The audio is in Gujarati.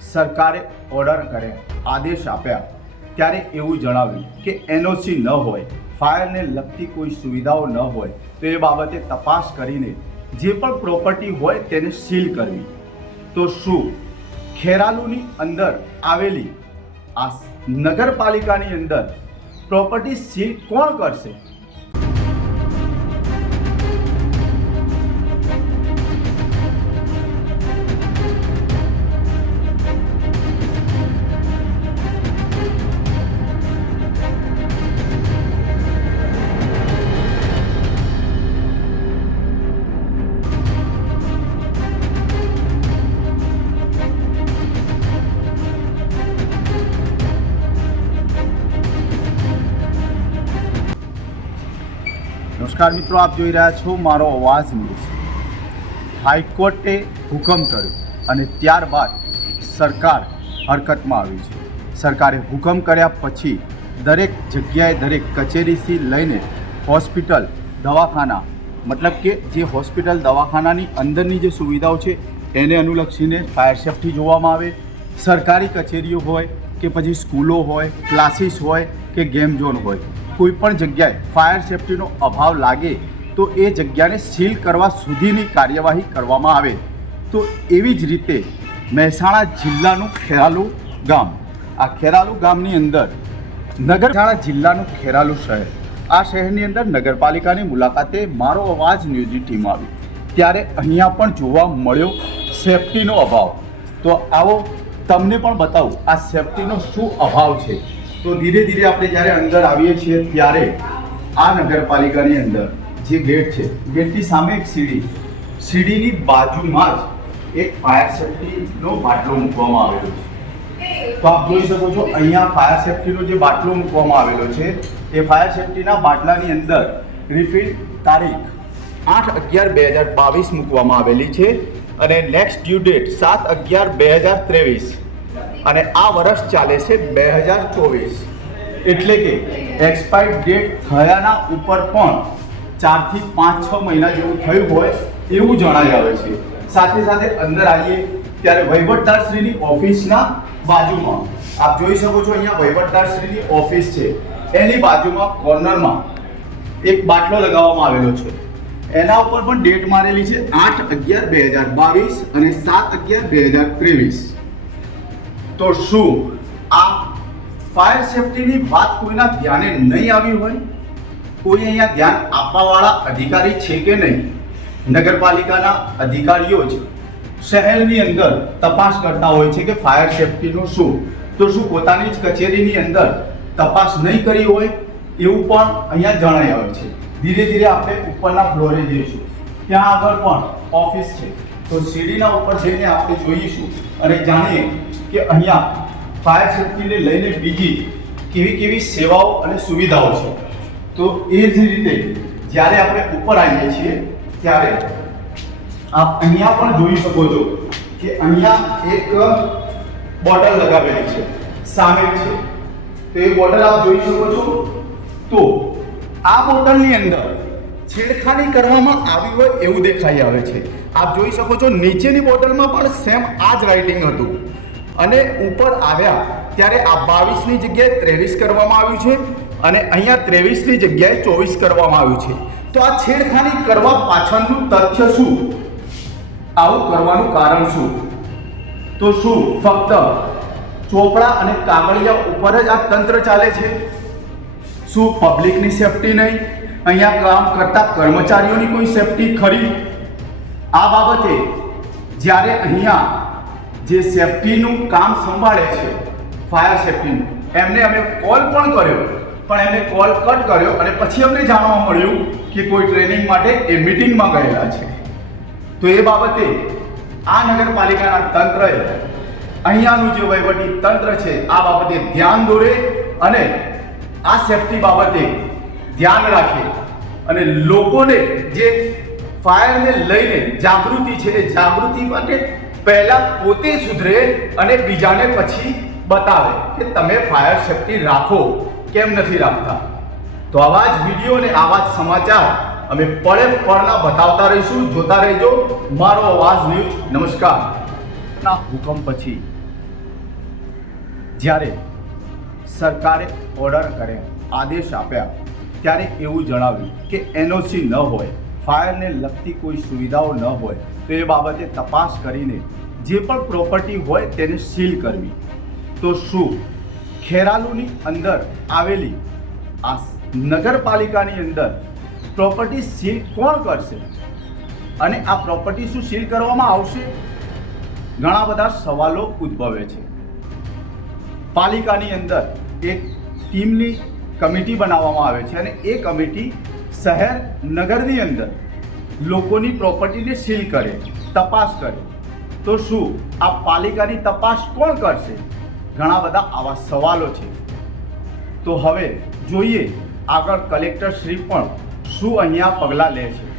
સરકારે ઓર્ડર કરે, આદેશ આપ્યા. ત્યારે એવું જણાવ્યું કે એનઓસી ન હોય ફાયરને લગતી કોઈ સુવિધાઓ ન હોય, તો એ બાબતે તપાસ કરીને જે પણ પ્રોપર્ટી હોય તેને સીલ કરવી. તો શું? ખેરાલુની અંદર આવેલી આ નગરપાલિકાની અંદર પ્રોપર્ટી સીલ કોણ કરશે? નમસ્કાર મિત્રો, આપ જોઈ રહ્યા છો મારો અવાજ ન્યૂઝ. હાઈકોર્ટે હુકમ કર્યો અને ત્યારબાદ સરકાર હરકતમાં આવી છે. સરકારે હુકમ કર્યા પછી દરેક જગ્યાએ દરેક કચેરીથી લઈને હોસ્પિટલ, દવાખાના, મતલબ કે જે હોસ્પિટલ, દવાખાનાની અંદરની જે સુવિધાઓ છે, એને અનુલક્ષીને ફાયર સેફ્ટી જોવામાં આવે. સરકારી કચેરીઓ હોય કે પછી સ્કૂલો હોય, ક્લાસીસ હોય કે ગેમ ઝોન હોય. કોઈ પણ જગ્યાએ ફાયર સેફટીનો અભાવ લાગે, તો એ જગ્યાને સીલ કરવા સુધીની કાર્યવાહી કરવામાં આવે. તો એવી જ રીતે મહેસાણા જિલ્લાનું ખેરાલુ ગામ, આ ખેરાલુ ગામની અંદર નગર જિલ્લાનું ખેરાલુ શહેર, આ શહેરની અંદર નગરપાલિકાની મુલાકાતે મારો અવાજ ન્યૂઝની ટીમ આવી. ત્યારે અહીંયા પણ જોવા મળ્યો સેફટીનો અભાવ. તો આવો તમને પણ બતાવું, આ સેફટીનો શું અભાવ છે? તો ધીરે ધીરે આપણે જ્યારે અંદર આવીએ છીએ ત્યારે આ નગરપાલિકાની અંદર જે ગેટ છે, ગેટની સામે એક સીડી, સીડીની બાજુમાં જ એક ફાયર સેફટીનો બાટલો મૂકવામાં આવેલો છે. તો આપ જોઈ શકો છો, અહીંયા ફાયર સેફટીનો જે બાટલો મૂકવામાં આવેલો છે, એ ફાયર સેફટીના બાટલાની અંદર રિફિલ તારીખ આઠ અગિયાર બે હજાર બાવીસ મૂકવામાં આવેલી છે અને નેક્સ્ટ ડ્યુ ડેટ સાત અગિયાર બે હજાર ત્રેવીસ. અને આ વર્ષ ચાલે છે બે હજાર ચોવીસ. એટલે કે એક્સપાયર ડેટ થયાના ઉપર પણ ચારથી પાંચ છ મહિના જેવું થયું હોય એવું જણાઈ આવે છે. સાથે સાથે અંદર આવીએ ત્યારે વહીવટદારશ્રીની ઓફિસના બાજુમાં. આપ જોઈ શકો છો અહીંયા વહીવટદારશ્રીની ઓફિસ છે. એની બાજુમાં કોર્નરમાં એક બાટલો લગાવવામાં આવેલો છે. એના ઉપર પણ ડેટ મારેલી છે આઠ અગિયાર બે હજાર બાવીસ અને સાત અગિયાર બે હજાર ત્રેવીસ. તો શું આ ફાયર સેફટીની વાત કોઈના ધ્યાને નહીં આવી હોય? કોઈ અહીંયા ધ્યાન આપવાવાળા અધિકારી છે કે નહીં? નગરપાલિકાના અધિકારીઓ જ શહેરની અંદર તપાસ કરતા હોય છે કે ફાયર સેફટીનું શું? તો શું પોતાની જ કચેરીની અંદર તપાસ નહીં કરી હોય? એવું પણ અહીંયા જણાય આવે છે. ધીરે ધીરે આપણે ઉપરના ફ્લોરે જઈશું. ત્યાં આગળ પણ ઓફિસ છે. તો સીડીના ઉપર જઈને આપણે જોઈશું અને જાણીએ કે અહીંયા ફાયર સેફ્ટીને લઈને બીજી કેવી કેવી સેવાઓ અને સુવિધાઓ છે. તો એ જ રીતે જ્યારે આપણે ઉપર આવીએ છીએ ત્યારે આપ અહીંયા પણ જોઈ શકો છો કે અહીંયા એક બોટલ લગાવેલી છે, સામે છે. તો એ બોટલ આપ જોઈ શકો છો. તો આ બોટલની અંદર છેડખાની કરવામાં આવી હોય એવું દેખાઈ આવે છે. આપ જોઈ શકો છો, નીચેની બોટલમાં પણ સેમ આ જ રાઇટિંગ હતું. અને ઉપર આવ્યા ત્યારે આ બાવીસની જગ્યાએ ત્રેવીસ કરવામાં આવ્યું છે અને અહીંયા ત્રેવીસની જગ્યાએ ચોવીસ કરવામાં આવ્યું છે. તો આ છેડખાની કરવા પાછળનું તથ્ય શું? આવું કરવાનું કારણ શું? તો શું ફક્ત ચોપડા અને કાગળિયા ઉપર જ આ તંત્ર ચાલે છે? શું પબ્લિકની સેફટી નહીં? અહીંયા કામ કરતા કર્મચારીઓની કોઈ સેફટી ખરી? આ બાબતે જ્યારે અહીંયા જે સેફટીનું કામ સંભાળે છે, ફાયર સેફટીનું, એમને અમે કોલ પણ કર્યો, પણ એમને કોલ કટ કર્યો અને પછી અમને જાણવા મળ્યું કે કોઈ ટ્રેનિંગ માટે એ મિટિંગમાં ગયેલા છે. તો એ બાબતે આ નગરપાલિકાના તંત્રએ અહીંયાનું જે વહીવટી તંત્ર છે, આ બાબતે ધ્યાન દોરે અને આ સેફટી બાબતે ધ્યાન રાખે અને લોકોને જે ફાયરને લઈને જાગૃતિ છે એ જાગૃતિ માટે પહેલાં પોતે સુધરે અને બીજાને પછી બતાવે કે તમે ફાયર સેફટી રાખો, કેમ નથી રાખતા? તો આવા જ વીડિયો અને આવા જ સમાચાર અમે પળે પળના બતાવતા રહીશું. જોતા રહેજો. મારો અવાજ ન્યૂઝ. નમસ્કાર. ના, હુકમ પછી. જ્યારે સરકારે ઓર્ડર કર્યા, આદેશ આપ્યા, ત્યારે એવું જણાવ્યું કે એનઓસી ન હોય. ફાયરને લગતી કોઈ સુવિધાઓ ન હોય, તો એ બાબતે તપાસ કરીને જે પણ પ્રોપર્ટી હોય તેને સીલ કરવી. તો શું ખેરાલુની અંદર આવેલી આ નગરપાલિકાની અંદર પ્રોપર્ટી સીલ કોણ કરશે? અને આ પ્રોપર્ટી શું સીલ કરવામાં આવશે? ઘણા બધા સવાલો ઉદ્ભવે છે. પાલિકાની અંદર એક ટીમની કમિટી બનાવવામાં આવે છે અને એ કમિટી શહેર નગરની અંદર લોકોની પ્રોપર્ટીને સીલ કરે, તપાસ કરે. તો શું આ પાલિકાની તપાસ કોણ કરશે? ઘણા બધા આવા સવાલો છે. તો હવે જોઈએ આગળ કલેક્ટર શ્રી પણ શું અહીંયા પગલાં લે છે.